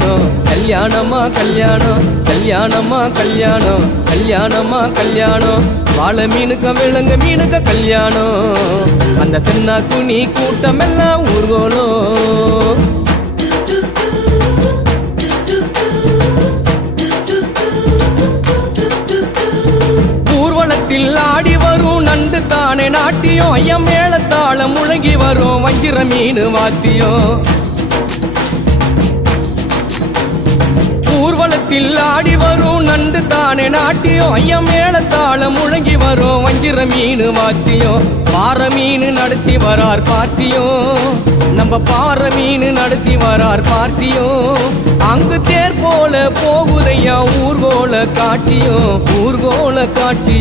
கல்யாணம் கல்யாணமா கல்யாணம் கல்யாணமா கல்யாணம் கல்யாணமா கல்யாணம் வாழை மீனுக்க விலங்கு மீனுக்க கல்யாணம் அந்த சின்ன குனி கூட்டம் எல்லாம் ஊர்கோலம் ஊர்வலத்தில் ஆடி வரும் நண்டு தானே நாட்டியம் ஐயம் மேளத்தாளம் முழங்கி வரும் வஞ்சிர மீன் வாத்தியம் ஊர்வலத்தில் ஆடி வரும் நண்டு தானே நாட்டியம் ஐயம் மேளத்தாளம் முழங்கி வரும் வஞ்சிர மீன் வாத்தியம் பாறை மீன் நடத்தி வரார் பார்ட்டியும் நம்ம பாறை மீன் நடத்தி வரார் பார்ட்டியும் அங்கு தேர் போல போகுதையா ஊர்கோல காட்சியும் ஊர்கோல காட்சி